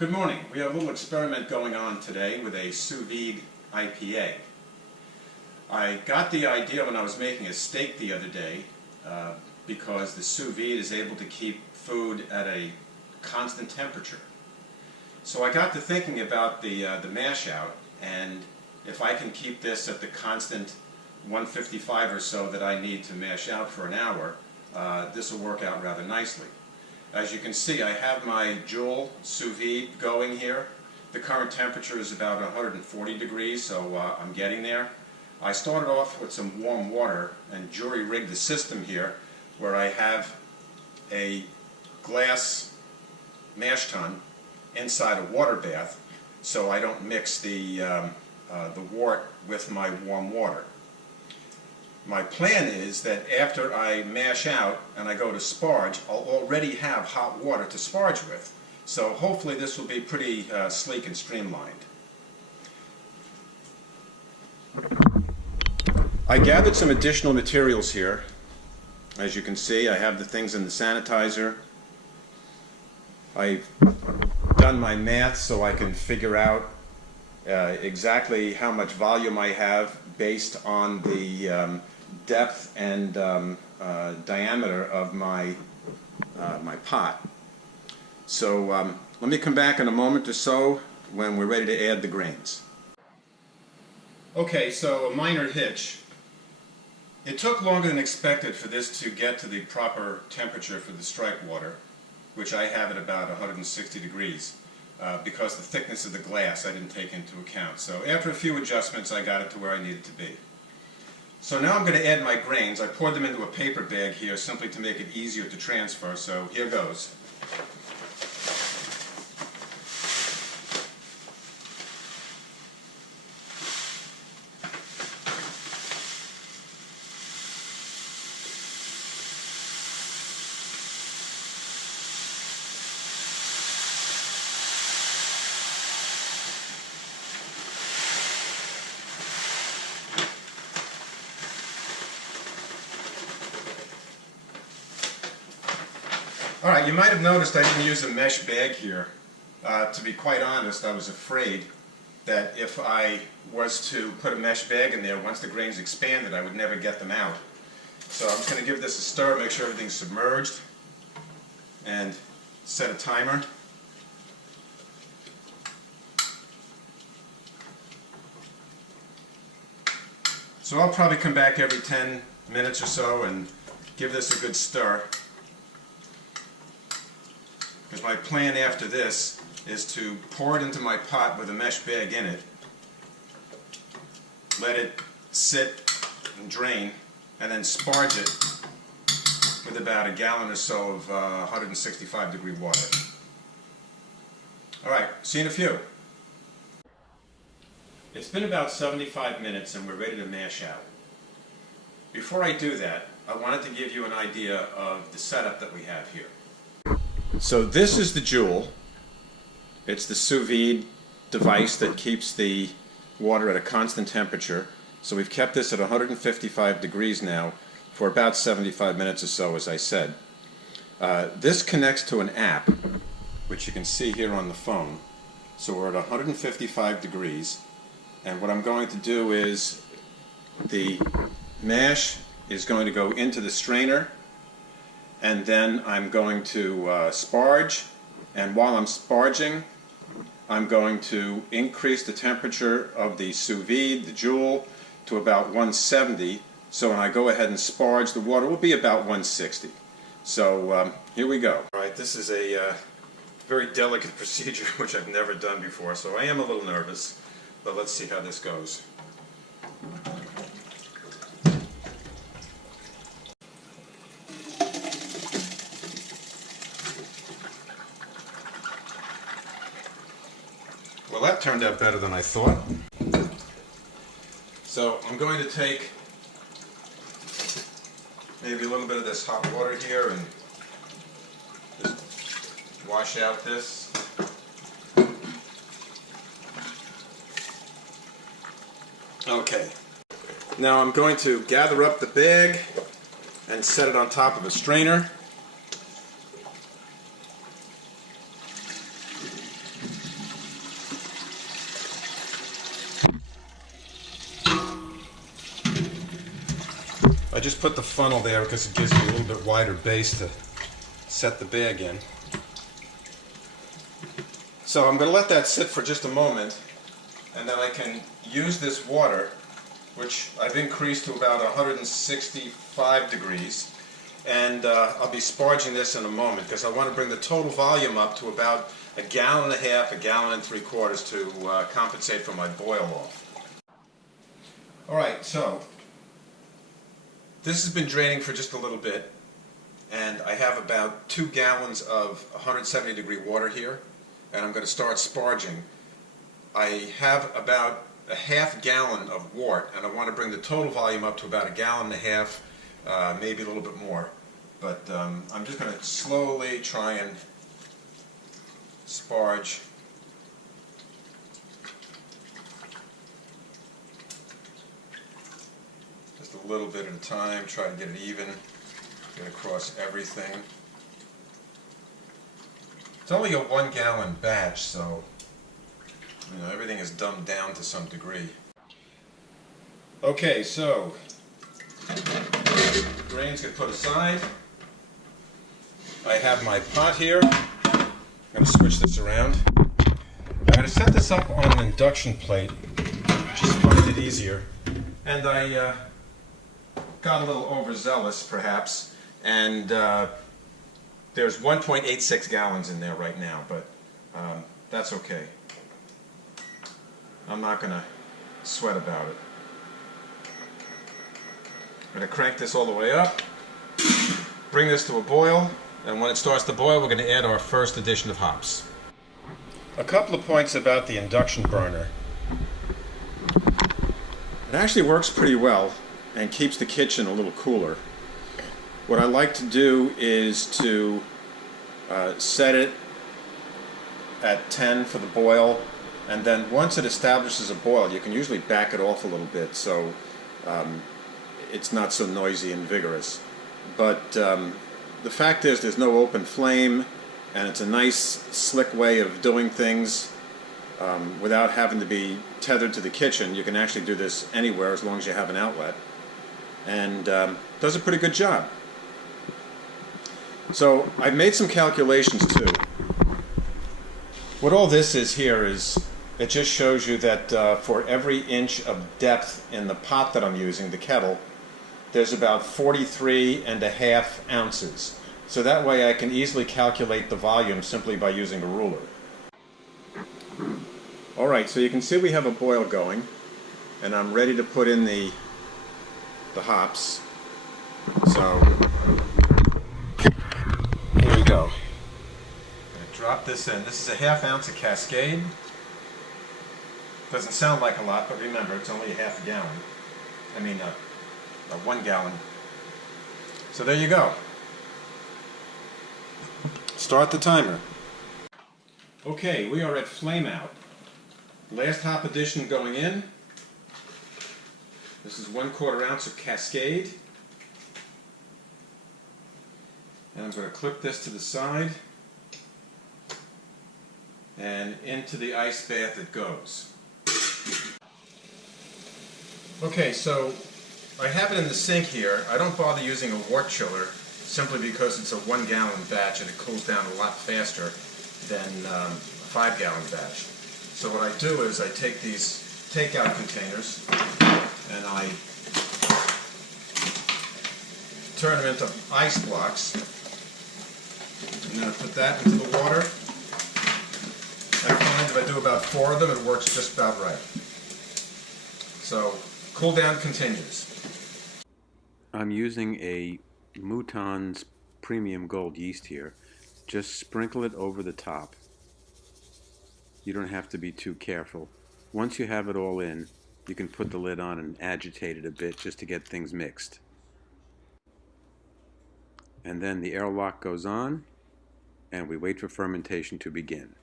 Good morning. We have a little experiment going on today with a sous vide IPA. I got the idea when I was making a steak the other day because the sous vide is able to keep food at a constant temperature. So I got to thinking about the mash out, and if I can keep this at the constant 155 or so that I need to mash out for an hour, this will work out rather nicely. As you can see, I have my Joule sous vide going here. The current temperature is about 140 degrees, so I'm getting there. I started off with some warm water and jury-rigged the system here, where I have a glass mash tun inside a water bath, so I don't mix the wort with my warm water. My plan is that after I mash out and I go to sparge, I'll already have hot water to sparge with. So hopefully this will be pretty sleek and streamlined. I gathered some additional materials here. As you can see, I have the things in the sanitizer. I've done my math so I can figure out exactly how much volume I have based on the depth and diameter of my pot. So let me come back in a moment or so when we're ready to add the grains. Okay, so a minor hitch. It took longer than expected for this to get to the proper temperature for the strike water, which I have at about 160 degrees. Because the thickness of the glass I didn't take into account. So after a few adjustments I got it to where I needed to be. So now I'm going to add my grains. I poured them into a paper bag here simply to make it easier to transfer, so here goes. Alright, you might have noticed I didn't use a mesh bag here. To be quite honest, I was afraid that if I was to put a mesh bag in there, once the grains expanded, I would never get them out. So I'm just going to give this a stir, make sure everything's submerged, and set a timer. So I'll probably come back every 10 minutes or so and give this a good stir. Because my plan after this is to pour it into my pot with a mesh bag in it, let it sit and drain, and then sparge it with about a gallon or so of 165 degree water. Alright, see you in a few. It's been about 75 minutes and we're ready to mash out. Before I do that, I wanted to give you an idea of the setup that we have here. So this is the Joule. It's the sous vide device that keeps the water at a constant temperature. So we've kept this at 155 degrees now for about 75 minutes or so, as I said. This connects to an app, which you can see here on the phone. So we're at 155 degrees. And what I'm going to do is the mash is going to go into the strainer, and then I'm going to sparge, and while I'm sparging I'm going to increase the temperature of the sous vide, the Joule, to about 170, so when I go ahead and sparge, the water will be about 160. So here we go. Alright, this is a very delicate procedure which I've never done before, so I am a little nervous, but let's see how this goes. Well, that turned out better than I thought. So I'm going to take maybe a little bit of this hot water here and just wash out this. Okay. Now I'm going to gather up the bag and set it on top of a strainer. just put the funnel there because it gives you a little bit wider base to set the bag in. So I'm going to let that sit for just a moment, and then I can use this water, which I've increased to about 165 degrees, and I'll be sparging this in a moment because I want to bring the total volume up to about 1.5 gallons, 1.75 gallons to compensate for my boil off. Alright, so this has been draining for just a little bit, and I have about 2 gallons of 170 degree water here, and I'm going to start sparging. I have about 1/2 gallon of wort, and I want to bring the total volume up to about 1.5 gallons, maybe a little bit more. But I'm just going to slowly try and sparge. Just a little bit at a time, try to get it even, get across everything. It's only a 1 gallon batch, so everything is dumbed down to some degree. Okay, so grains get put aside. I have my pot here. I'm going to switch this around. I'm going to set this up on an induction plate, just find it easier. And I got a little overzealous, perhaps, and there's 1.86 gallons in there right now, but that's okay. I'm not going to sweat about it. I'm going to crank this all the way up, bring this to a boil, and when it starts to boil, we're going to add our first addition of hops. A couple of points about the induction burner. It actually works pretty well and keeps the kitchen a little cooler. What I like to do is to set it at 10 for the boil, and then once it establishes a boil, you can usually back it off a little bit so it's not so noisy and vigorous. But the fact is there's no open flame, and it's a nice slick way of doing things without having to be tethered to the kitchen. You can actually do this anywhere as long as you have an outlet, and does a pretty good job. So I've made some calculations too. What all this is here is, it just shows you that for every inch of depth in the pot that I'm using, the kettle, there's about 43.5 ounces. So that way I can easily calculate the volume simply by using a ruler. Alright, so you can see we have a boil going, and I'm ready to put in the hops. So here we go. I'm going to drop this in. This is a 1/2 ounce of Cascade. Doesn't sound like a lot, but remember, it's only 1/2 gallon. I mean, 1 gallon. So there you go. Start the timer. Okay, we are at flame out. Last hop addition going in. This is 1/4 ounce of Cascade. And I'm going to clip this to the side. And into the ice bath it goes. Okay, so I have it in the sink here. I don't bother using a wort chiller simply because it's a 1 gallon batch and it cools down a lot faster than a 5 gallon batch. So what I do is I take these takeout containers and I turn them into ice blocks, and then I put that into the water. I find if I do about 4 of them, it works just about right. So cool down continues. I'm using a Mouton's Premium Gold yeast here. Just sprinkle it over the top. You don't have to be too careful. Once you have it all in, you can put the lid on and agitate it a bit just to get things mixed. And then the airlock goes on, and we wait for fermentation to begin.